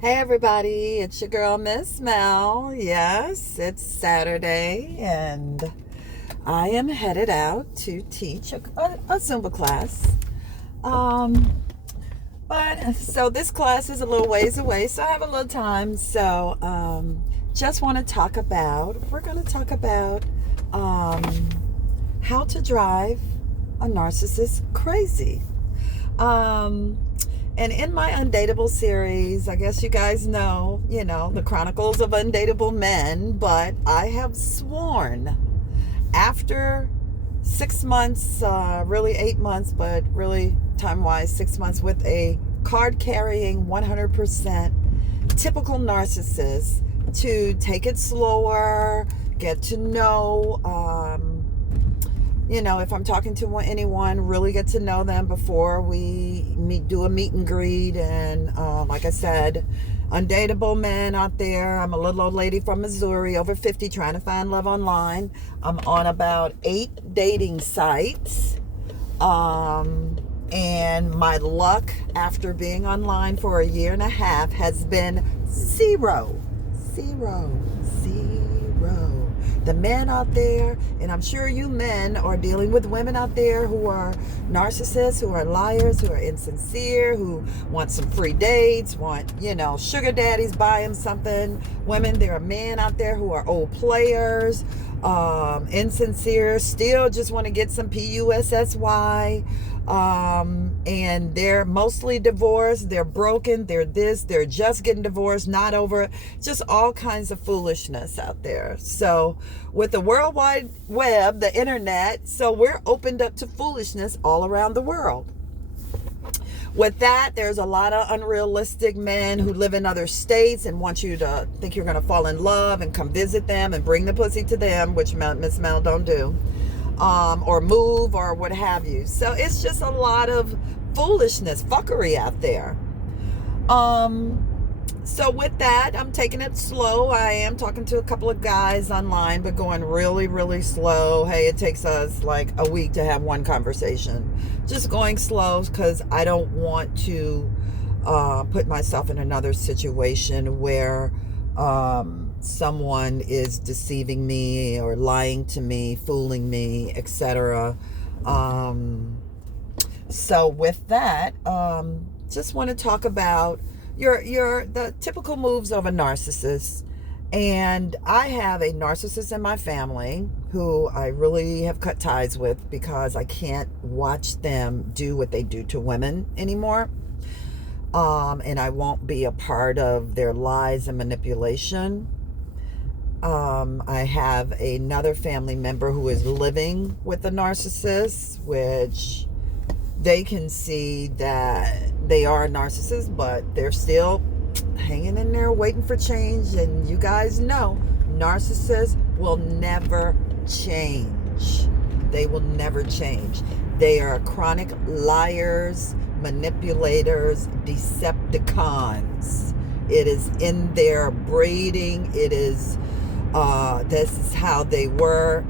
Hey everybody, it's your girl Miss Mel. Yes, it's Saturday and I am headed out to teach a Zumba class. Um, but so this class is a little ways away, so I have a little time. So just want to we're going to talk about um, how to drive a narcissist crazy. Um, and in my Undateable series, I guess you guys know, the Chronicles of Undateable Men, but I have sworn after 6 months, really 8 months, but really time-wise, 6 months with a card-carrying 100% typical narcissist to take it slower, get to know, if I'm talking to anyone, really get to know them before we do a meet and greet. And like I said, undateable men out there. I'm a little old lady from Missouri, over 50, trying to find love online. I'm on about 8 dating sites. And my luck after being online for a year and a half has been zero. The men out there, and I'm sure you men are dealing with women out there who are narcissists, who are liars, who are insincere, who want some free dates, want, sugar daddies buy them something. Women, there are men out there who are old players, insincere, still just want to get some PUSSY. And they're mostly divorced, they're broken, they're just getting divorced, not over it, just all kinds of foolishness out there. So with the World Wide Web, the internet, so we're opened up to foolishness all around the world. With that, there's a lot of unrealistic men who live in other states and want you to think you're going to fall in love and come visit them and bring the pussy to them, which Miss Mel don't do. Or move or what have you. So it's just a lot of foolishness, fuckery out there. So with that, I'm taking it slow. I am talking to a couple of guys online, but going really, really slow. Hey, it takes us like a week to have one conversation. Just going slow because I don't want to put myself in another situation where someone is deceiving me or lying to me, fooling me, etc. So with that, just want to talk about the typical moves of a narcissist. And I have a narcissist in my family who I really have cut ties with because I can't watch them do what they do to women anymore. And I won't be a part of their lies and manipulation. I have another family member who is living with a narcissist, which they can see that they are a narcissist, but they're still hanging in there waiting for change. And you guys know, narcissists will never change. They will never change. They are chronic liars, manipulators, decepticons. It is in their breeding. It is this is how they were.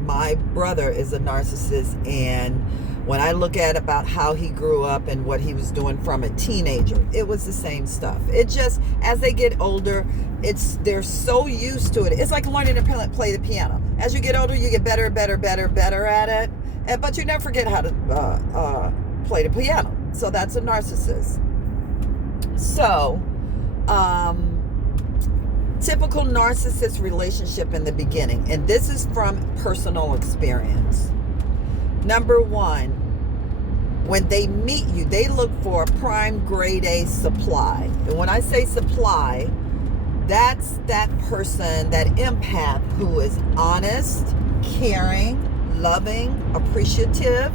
My brother is a narcissist, and when I look at about how he grew up and what he was doing from a teenager, it was the same stuff. It just, as they get older, they're so used to it. It's like learning to play the piano. As you get older, you get better at it, but you never forget how to play the piano. So that's a narcissist. So typical narcissist relationship in the beginning, and this is from personal experience. Number one, when they meet you, they look for a prime grade A supply. And when I say supply, that's that person, that empath who is honest, caring, loving, appreciative,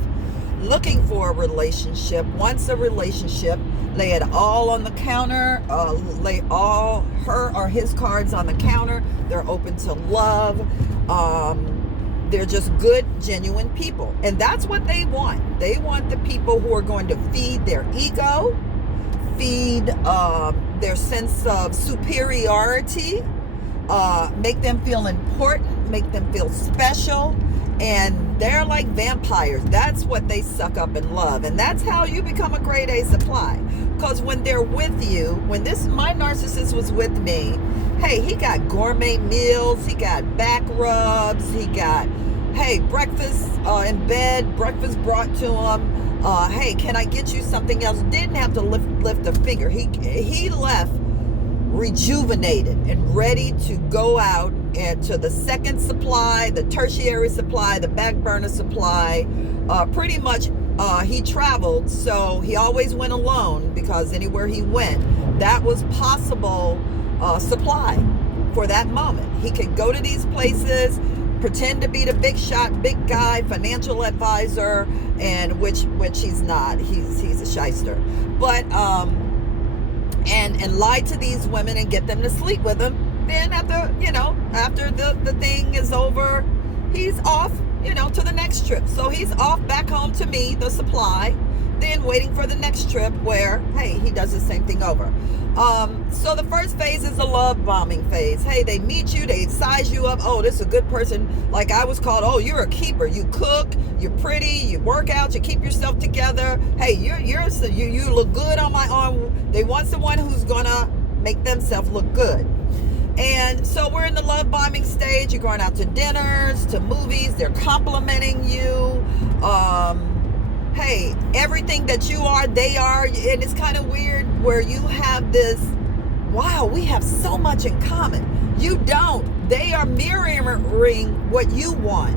looking for a relationship, wants a relationship, lay it all on the counter, lay all her or his cards on the counter. They're open to love. They're just good, genuine people. And that's what they want. They want the people who are going to feed their ego, feed their sense of superiority, make them feel important, make them feel special, and They're like vampires. That's what they suck up in love. And that's how you become a grade A supply. Because when they're with you, my narcissist was with me, hey, he got gourmet meals, he got back rubs, he got, hey, breakfast in bed, breakfast brought to him. Hey, can I get you something else? Didn't have to lift a finger. He left rejuvenated and ready to go out and to the second supply, the tertiary supply, the back burner supply. Pretty much he traveled, so he always went alone, because anywhere he went, that was possible supply for that moment. He could go to these places, pretend to be the big shot, big guy, financial advisor, and which he's not. He's a shyster. But and lie to these women and get them to sleep with him. Then after the thing is over, he's off, to the next trip. So he's off back home to me, the supply, then waiting for the next trip where, hey, he does the same thing over. So the first phase is the love bombing phase. Hey, they meet you, they size you up. Oh, this is a good person. Like I was called, oh, you're a keeper. You cook, you're pretty, you work out, you keep yourself together. Hey, you look good on my arm. They want someone who's gonna make themselves look good. And so we're in the love bombing stage. You're going out to dinners, to movies. They're complimenting you. Hey, everything that you are, they are. And it's kind of weird where you have this, wow, we have so much in common. You don't. They are mirroring what you want.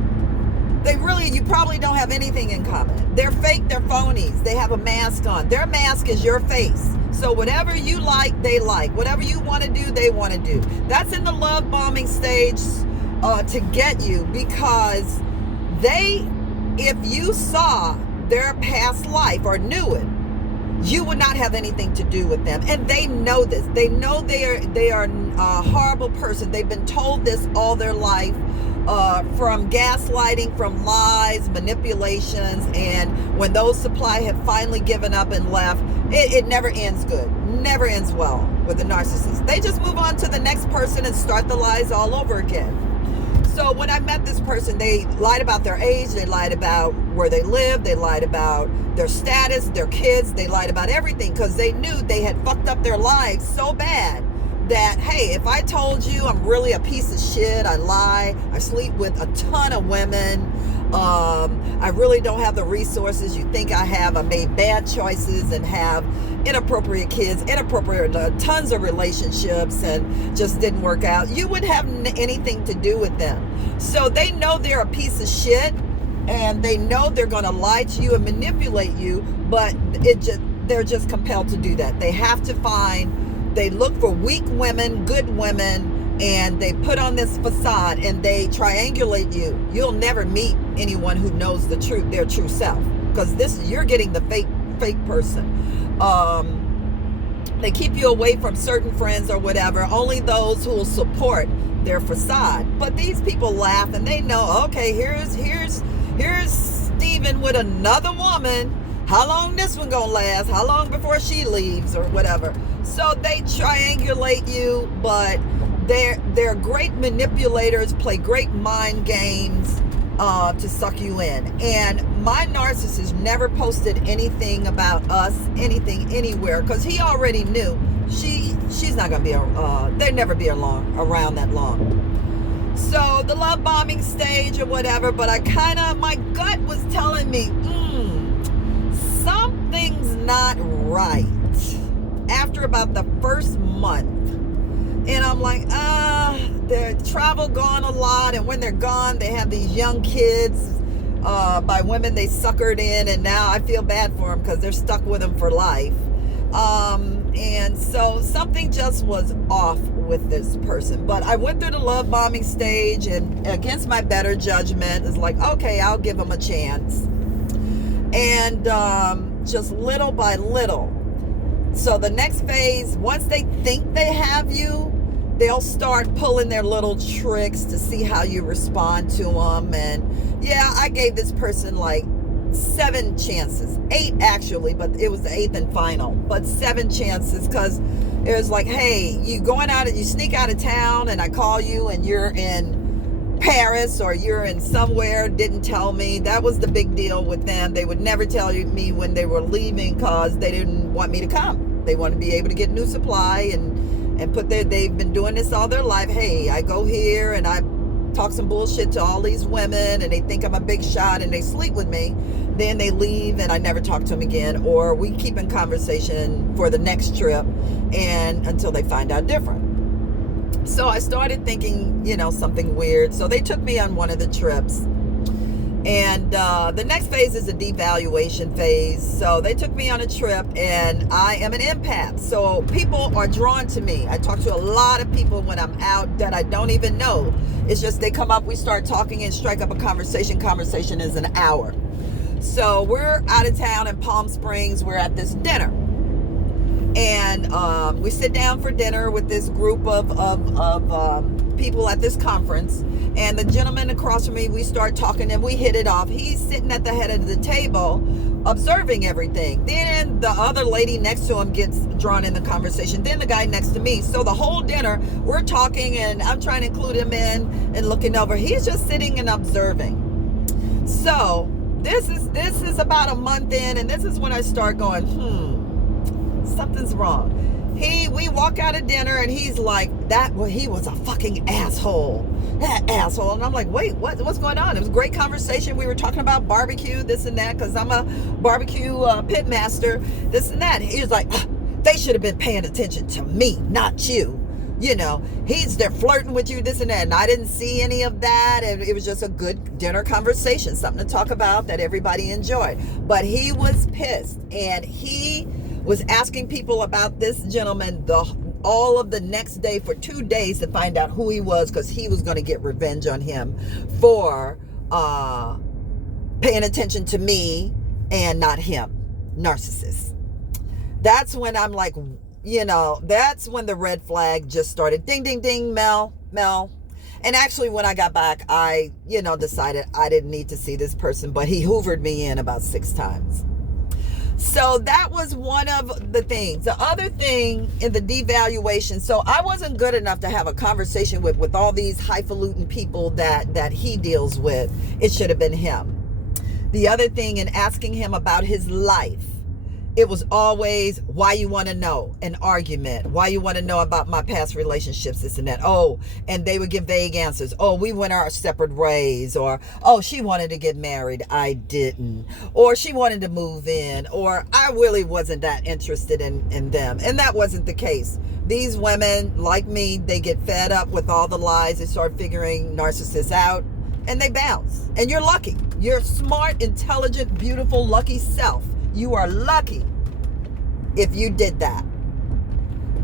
You probably don't have anything in common. They're fake, they're phonies. They have a mask on. Their mask is your face. So whatever you like, they like. Whatever you want to do, they want to do. That's in the love bombing stage to get you, because if you saw their past life or knew it, you would not have anything to do with them. And they know this. They know they are a horrible person. They've been told this all their life. From gaslighting, from lies, manipulations, and when those supply have finally given up and left, it never ends good, never ends well with the narcissist. They just move on to the next person and start the lies all over again. So when I met this person, they lied about their age, they lied about where they lived, they lied about their status, their kids, they lied about everything, because they knew they had fucked up their lives so bad that, hey, if I told you I'm really a piece of shit, I lie, I sleep with a ton of women, I really don't have the resources you think I have, I made bad choices and have inappropriate kids, tons of relationships, and just didn't work out, you wouldn't have anything to do with them. So they know they're a piece of shit, and they know they're going to lie to you and manipulate you, but they're just compelled to do that. They look for weak women, good women, and they put on this facade and they triangulate you. You'll never meet anyone who knows the truth, their true self, because you're getting the fake person. They keep you away from certain friends or whatever, only those who will support their facade. But these people laugh and they know, okay, here's Steven with another woman. How long this one gonna last? How long before she leaves or whatever? So they triangulate you, but they're great manipulators, play great mind games to suck you in. And my narcissist never posted anything about us, anything anywhere, because he already knew she's not gonna be they'd never be around that long. So the love bombing stage or whatever, but my gut was telling me, something's not right after about the first month. And I'm like, they travel gone a lot, and when they're gone, they have these young kids by women they suckered in, and now I feel bad for them because they're stuck with them for life. And so something just was off with this person. But I went through the love bombing stage, and against my better judgment, it's like, okay, I'll give them a chance. And just little by little. So the next phase, once they think they have you, they'll start pulling their little tricks to see how you respond to them. And yeah, I gave this person like 7 chances, 8 actually, but it was the 8th and final, but 7 chances, because it was like, hey, you sneak out of town, and I call you and you're in Paris or you're in somewhere, didn't tell me. That was the big deal with them. They would never tell me when they were leaving because they didn't want me to come. They want to be able to get new supply and they've been doing this all their life. Hey, I go here and I talk some bullshit to all these women and they think I'm a big shot and they sleep with me. Then they leave and I never talk to them again, or we keep in conversation for the next trip and until they find out different. So I started thinking, something weird. So they took me on one of the trips. And the next phase is a devaluation phase. So they took me on a trip, and I am an empath. So people are drawn to me. I talk to a lot of people when I'm out that I don't even know. It's just they come up, we start talking and strike up a conversation. Conversation is an hour. So we're out of town in Palm Springs. We're at this dinner. And we sit down for dinner with this group of people at this conference. And the gentleman across from me, we start talking and we hit it off. He's sitting at the head of the table observing everything. Then the other lady next to him gets drawn in the conversation. Then the guy next to me. So the whole dinner, we're talking and I'm trying to include him in and looking over. He's just sitting and observing. So this is about a month in, and this is when I start going, something's wrong. We walk out of dinner and he's like, he was a fucking asshole. That asshole. And I'm like, wait, what's going on? It was a great conversation. We were talking about barbecue, this and that, because I'm a barbecue pit master, this and that. He was like, they should have been paying attention to me, not you. They're flirting with you, this and that. And I didn't see any of that. And it was just a good dinner conversation, something to talk about that everybody enjoyed. But he was pissed, and he was asking people about this gentleman all of the next day for 2 days to find out who he was, because he was going to get revenge on him for paying attention to me and not him. Narcissist. That's when I'm like, that's when the red flag just started. Ding, ding, ding, Mel. And actually, when I got back, I, decided I didn't need to see this person, but he hoovered me in about 6 times. So that was one of the things. The other thing in the devaluation, so I wasn't good enough to have a conversation with all these highfalutin people that he deals with. It should have been him. The other thing, in asking him about his life, it was always, why you want to know? An argument. Why you want to know about my past relationships, this and that. Oh, and they would give vague answers. Oh, we went our separate ways. Or, oh, she wanted to get married. I didn't. Or she wanted to move in. Or I really wasn't that interested in them. And that wasn't the case. These women, like me, they get fed up with all the lies. They start figuring narcissists out. And they bounce. And you're lucky. You're smart, intelligent, beautiful, lucky self. You are lucky if you did that.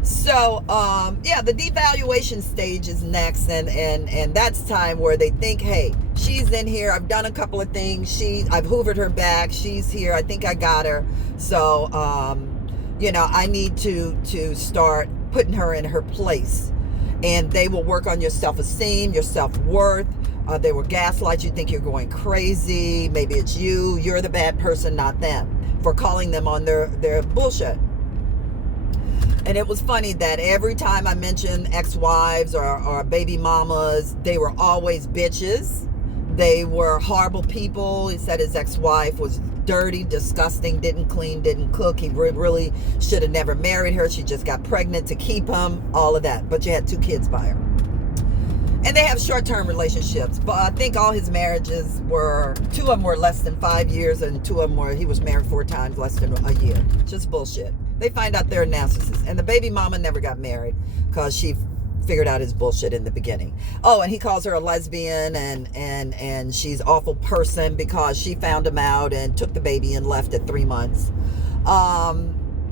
So, the devaluation stage is next. And that's time where they think, hey, she's in here. I've done a couple of things. I've hoovered her back. She's here. I think I got her. So, I need to start putting her in her place. And they will work on your self-esteem, your self-worth. They will gaslight you, think you're going crazy. Maybe it's you. You're the bad person, not them, for calling them on their bullshit. And it was funny that every time I mentioned ex-wives or baby mamas, they were always bitches. They were horrible people. He said his ex-wife was dirty, disgusting, didn't clean, didn't cook. He really should have never married her. She just got pregnant to keep him, all of that. But you had 2 kids by her. And they have short-term relationships. But I think all his marriages 2 of them were less than 5 years, and 2 of them he was married 4 times, less than a year. Just bullshit. They find out they're a narcissist. And the baby mama never got married because she figured out his bullshit in the beginning. Oh, and he calls her a lesbian and she's an awful person because she found him out and took the baby and left at 3 months.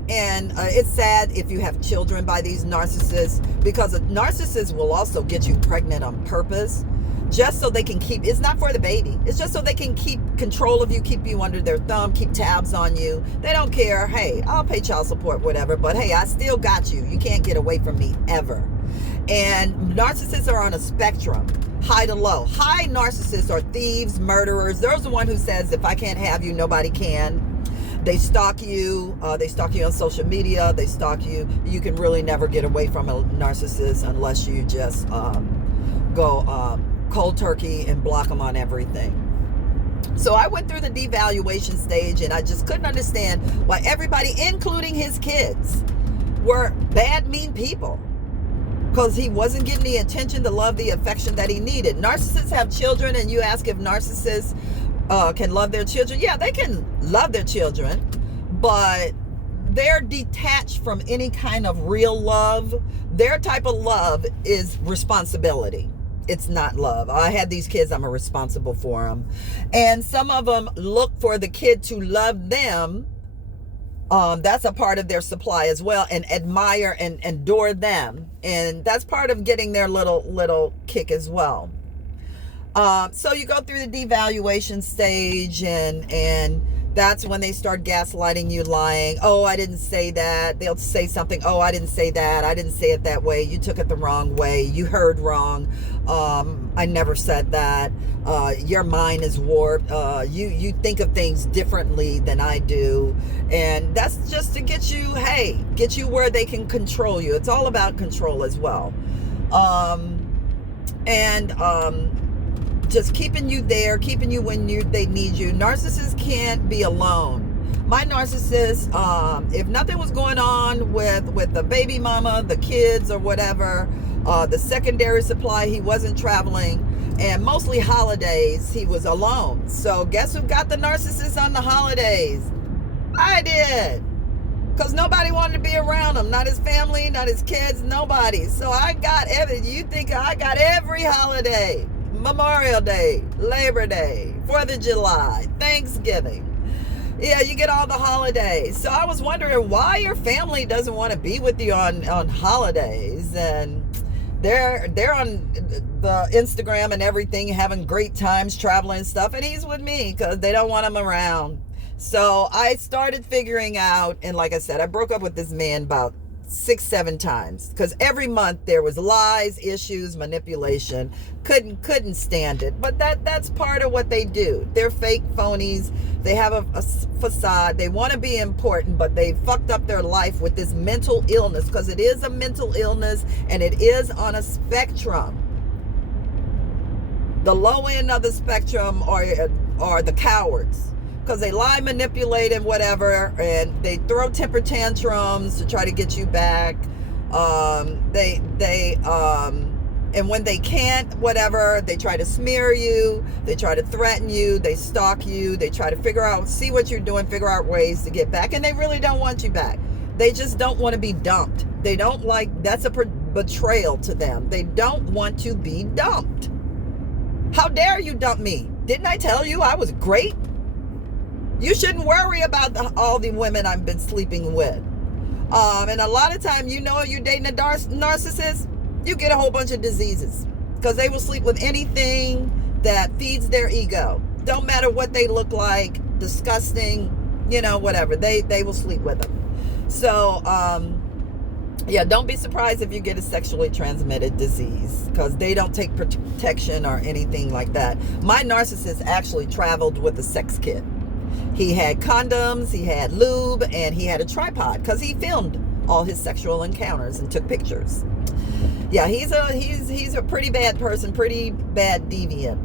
And it's sad if you have children by these narcissists, because a narcissist will also get you pregnant on purpose just so they can it's not for the baby. It's just so they can keep control of you, keep you under their thumb, keep tabs on you. They don't care. Hey, I'll pay child support, whatever, but hey, I still got you. You can't get away from me ever. And narcissists are on a spectrum, high to low. High narcissists are thieves, murderers. There's the one who says, if I can't have you, nobody can. They stalk you. They stalk you on social media. They stalk you. You can really never get away from a narcissist unless you just go cold turkey and block them on everything. So I went through the devaluation stage, and I just couldn't understand why everybody, including his kids, were bad, mean people. Because he wasn't getting the attention, the love, the affection that he needed. Narcissists have children, and you ask if narcissists can love their children. Yeah, they can love their children, but they're detached from any kind of real love. Their type of love is responsibility. It's not love. I had these kids, I'm responsible for them. And some of them look for the kid to love them. That's a part of their supply as well, and admire and adore them. And that's part of getting their little kick as well. So you go through the devaluation stage, and that's when they start gaslighting you, lying. Oh, I didn't say that. They'll say something. Oh, I didn't say that. I didn't say it that way. You took it the wrong way. You heard wrong. I never said that. Your mind is warped. You think of things differently than I do. And that's just to get you where they can control you. It's all about control as well. Just keeping you there, keeping you when they need you. Narcissists can't be alone. My narcissist, if nothing was going on with the baby mama, the kids, or whatever, the secondary supply, he wasn't traveling, and mostly holidays, he was alone. So guess who got the narcissist on the holidays? I did. Because nobody wanted to be around him. Not his family, not his kids, nobody. So I got you think I got every holiday. Memorial Day, Labor Day, 4th of July, Thanksgiving. Yeah, you get all the holidays. So I was wondering why your family doesn't want to be with you on holidays. And they're on the Instagram and everything, having great times, traveling and stuff. And he's with me because they don't want him around. So I started figuring out, and like I said, I broke up with this man about 6-7 times, because every month there was lies, issues, manipulation. Couldn't stand it. But that's part of what they do. They're fake phonies. They have a facade. They want to be important, but they fucked up their life with this mental illness, because it is a mental illness, and it is on a spectrum. The low end of the spectrum are the cowards, because they lie, manipulate, and whatever, and they throw temper tantrums to try to get you back. And when they can't, whatever, they try to smear you, they try to threaten you, they stalk you, they try to see what you're doing, figure out ways to get back, and they really don't want you back. They just don't want to be dumped. They don't that's a betrayal to them. They don't want to be dumped. How dare you dump me? Didn't I tell you I was great? You shouldn't worry about all the women I've been sleeping with. And a lot of time, you're dating a narcissist, you get a whole bunch of diseases, because they will sleep with anything that feeds their ego. Don't matter what they look like, disgusting, whatever. They will sleep with them. So, don't be surprised if you get a sexually transmitted disease, because they don't take protection or anything like that. My narcissist actually traveled with a sex kit. He had condoms, he had lube, and he had a tripod, because he filmed all his sexual encounters and took pictures. Yeah, he's a pretty bad person, pretty bad deviant.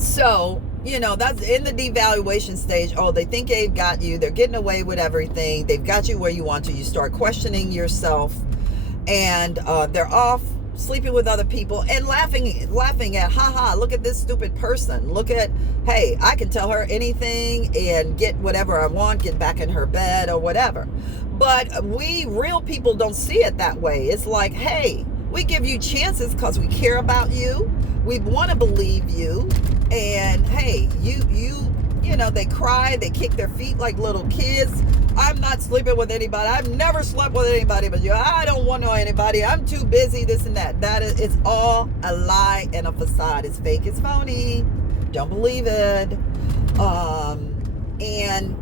So, that's in the devaluation stage. Oh, they think they've got you. They're getting away with everything. They've got you where you want to. You start questioning yourself, and they're off sleeping with other people and laughing at, haha, look at this stupid person. Look at, hey, I can tell her anything and get whatever I want, get back in her bed or whatever. But we real people don't see it that way. It's like, hey, we give you chances because we care about you. We want to believe you. And hey, they cry, they kick their feet like little kids. I'm not sleeping with anybody. I've never slept with anybody but you. I don't want to know anybody. I'm too busy, this and that. It's all a lie and a facade. It's fake, it's phony. Don't believe it. And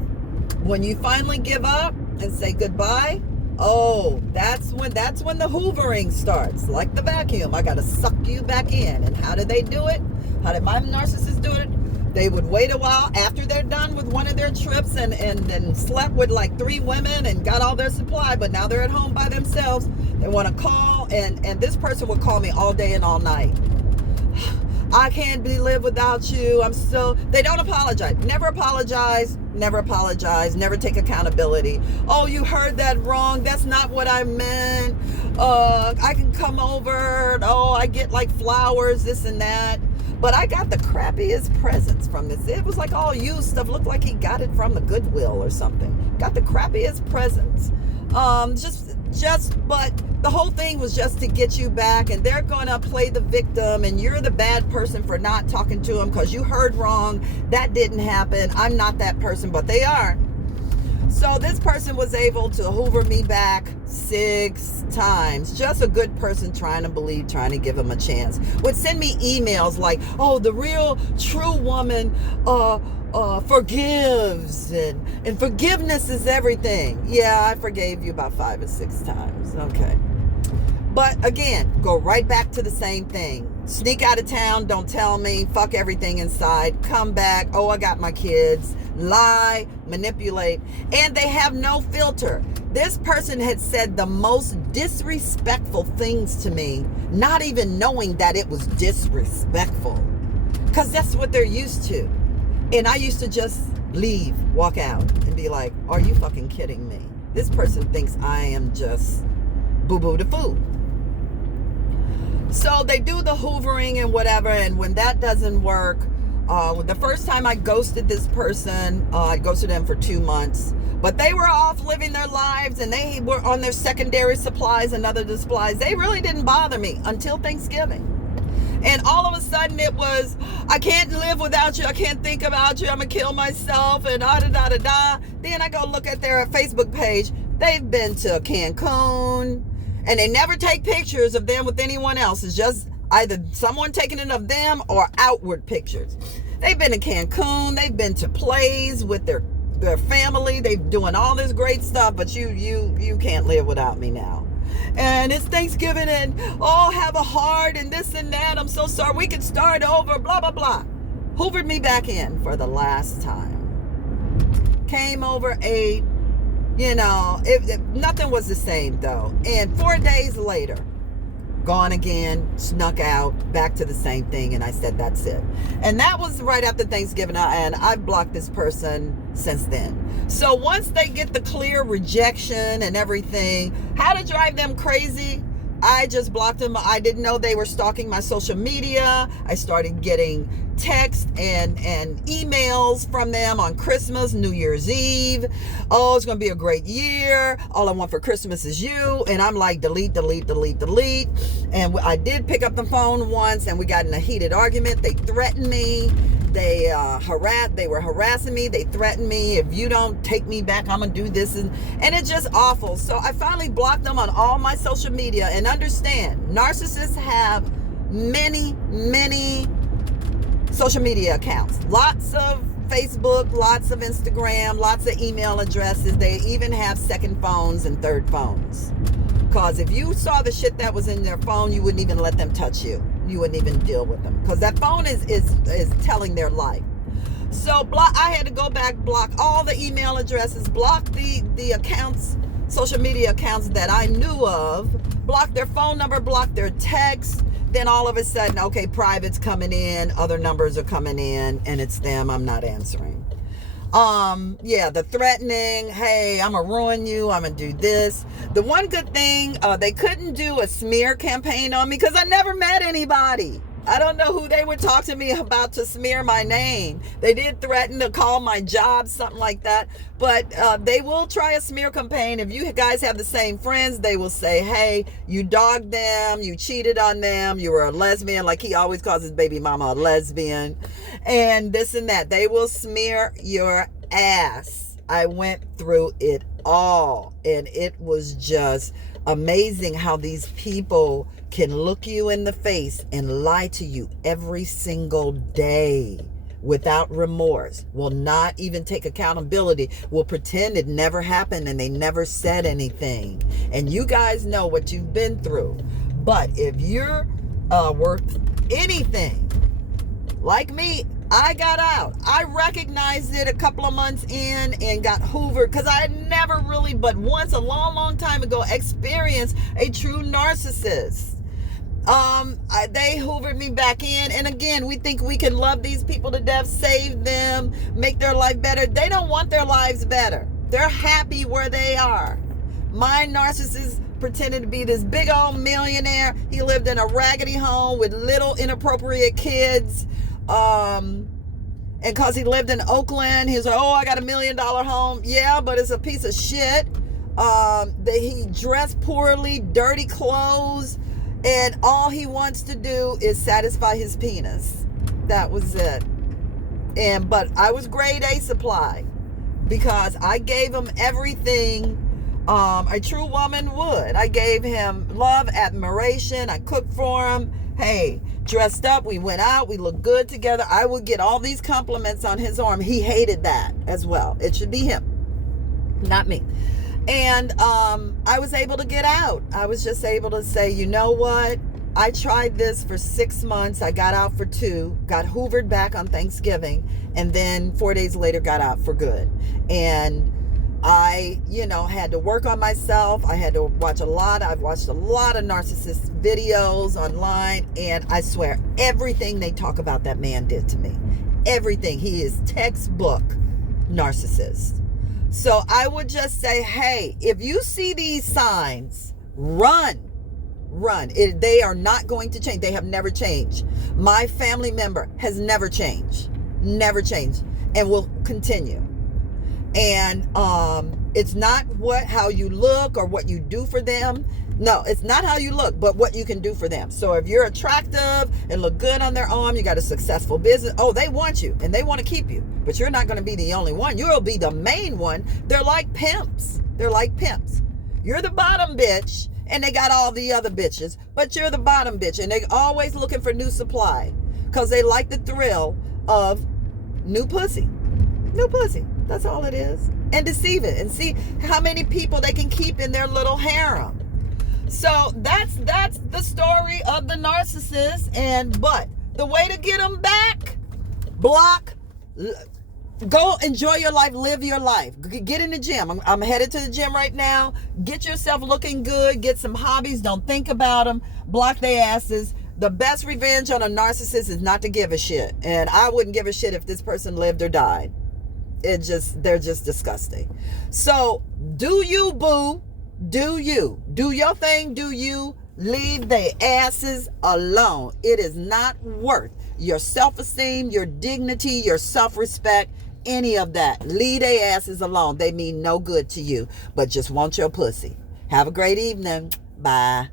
when you finally give up and say goodbye, oh, that's when the hoovering starts. Like the vacuum. I got to suck you back in. And how did they do it? How did my narcissist do it? They would wait a while after they're done with one of their trips and then slept with like 3 women and got all their supply, but now they're at home by themselves. They want to call and this person would call me all day and all night. I can't live without you. They don't apologize. Never apologize. Never apologize. Never take accountability. Oh, you heard that wrong. That's not what I meant. I can come over. Oh, I get like flowers, this and that. But I got the crappiest presents from this. It was like all used stuff. Looked like he got it from the Goodwill or something. Got the crappiest presents. But the whole thing was just to get you back, and they're gonna play the victim, and you're the bad person for not talking to them because you heard wrong. That didn't happen. I'm not that person, but they are. So this person was able to hoover me back 6 times. Just a good person trying to believe, trying to give him a chance. Would send me emails like, oh, the real true woman forgives, and forgiveness is everything. Yeah, I forgave you about 5 or 6 times. Okay. But again, go right back to the same thing. Sneak out of town, don't tell me, fuck everything inside, come back, oh, I got my kids, lie, manipulate, and they have no filter. This person had said the most disrespectful things to me, not even knowing that it was disrespectful, because that's what they're used to. And I used to just leave, walk out, and be like, are you fucking kidding me? This person thinks I am just boo-boo the fool. So they do the hoovering and whatever, and when that doesn't work, the first time I ghosted this person, I ghosted them for 2 months, but they were off living their lives, and they were on their secondary supplies and other supplies. They really didn't bother me until Thanksgiving. And all of a sudden it was, I can't live without you. I can't think about you. I'm going to kill myself and da-da-da-da-da. Then I go look at their Facebook page. They've been to Cancun, and they never take pictures of them with anyone else. It's just either someone taking it of them or outward pictures. They've been to Cancun. They've been to plays with their family. They're doing all this great stuff, but you can't live without me now. And it's Thanksgiving, and oh, have a heart and this and that. I'm so sorry. We can start over, blah, blah, blah. Hoovered me back in for the last time. Came over, ate. Nothing was the same though. And 4 days later, gone again, snuck out, back to the same thing. And I said, that's it. And that was right after Thanksgiving. And I've blocked this person since then. So once they get the clear rejection and everything, how to drive them crazy, I just blocked them. I didn't know they were stalking my social media. I started getting texts and emails from them on Christmas, New Year's Eve. Oh, it's going to be a great year. All I want for Christmas is you. And I'm like, delete, delete, delete, delete. And I did pick up the phone once, and we got in a heated argument. They threatened me. They were harassing me. They threatened me. If you don't take me back, I'm going to do this. And it's just awful. So I finally blocked them on all my social media. And understand, narcissists have many, many social media accounts. Lots of Facebook, lots of Instagram, lots of email addresses. They even have second phones and third phones. Because if you saw the shit that was in their phone, you wouldn't even let them touch you. You wouldn't even deal with them. Because that phone is telling their life. So I had to go back, block all the email addresses, block the accounts, social media accounts that I knew of, block their phone number, block their text. Then all of a sudden, okay, private's coming in, other numbers are coming in, and it's them. I'm not answering. The threatening, hey, I'm gonna ruin you, I'm gonna do this. The one good thing, they couldn't do a smear campaign on me because I never met anybody. I don't know who they would talk to me about to smear my name. They did threaten to call my job, something like that. But they will try a smear campaign. If you guys have the same friends, they will say, hey, you dogged them, you cheated on them, you were a lesbian, like he always calls his baby mama a lesbian, and this and that. They will smear your ass. I went through it all, and it was just amazing how these people can look you in the face and lie to you every single day without remorse, will not even take accountability, will pretend it never happened and they never said anything. And you guys know what you've been through. But if you're worth anything, like me, I got out. I recognized it a couple of months in and got hoovered because I had never really, but once a long, long time ago, experienced a true narcissist. They hoovered me back in, and again, we think we can love these people to death, save them, make their life better. They don't want their lives better. They're happy where they are. My narcissist pretended to be this big old millionaire. He lived in a raggedy home with little inappropriate kids. And because he lived in Oakland, he was like, oh, I got $1 million home. Yeah, but it's a piece of shit. He dressed poorly, dirty clothes, and all he wants to do is satisfy his penis. That was it. But I was grade A supply because I gave him everything a true woman would. I gave him love, admiration. I cooked for him. Hey, dressed up, we went out, we looked good together. I would get all these compliments on his arm. He hated that as well. It should be him, not me. And I was able to get out. I was just able to say, you know what? I tried this for 6 months. I got out for 2, got hoovered back on Thanksgiving, and then 4 days later got out for good. And I, had to work on myself. I had to watch I've watched a lot of narcissist videos online, and I swear everything they talk about that man did to me, everything. He is textbook narcissist. So I would just say, hey, if you see these signs, run. They are not going to change. They have never changed. My family member has never changed, and will continue. And it's not how you look or what you do for them. No, it's not how you look, but what you can do for them. So if you're attractive and look good on their arm, you got a successful business. Oh, they want you and they want to keep you, but you're not going to be the only one. You'll be the main one. They're like pimps. You're the bottom bitch, and they got all the other bitches, but you're the bottom bitch, and they're always looking for new supply because they like the thrill of new pussy. That's all it is. And deceive it and see how many people they can keep in their little harem. So that's the story of the narcissist. But the way to get them back, block, go enjoy your life, live your life. Get in the gym. I'm headed to the gym right now. Get yourself looking good. Get some hobbies. Don't think about them. Block their asses. The best revenge on a narcissist is not to give a shit. And I wouldn't give a shit if this person lived or died. They're just disgusting. So do you, boo. Do you. Do your thing. Do you. Leave their asses alone. It is not worth your self-esteem, your dignity, your self-respect, any of that. Leave their asses alone. They mean no good to you, but just want your pussy. Have a great evening. Bye.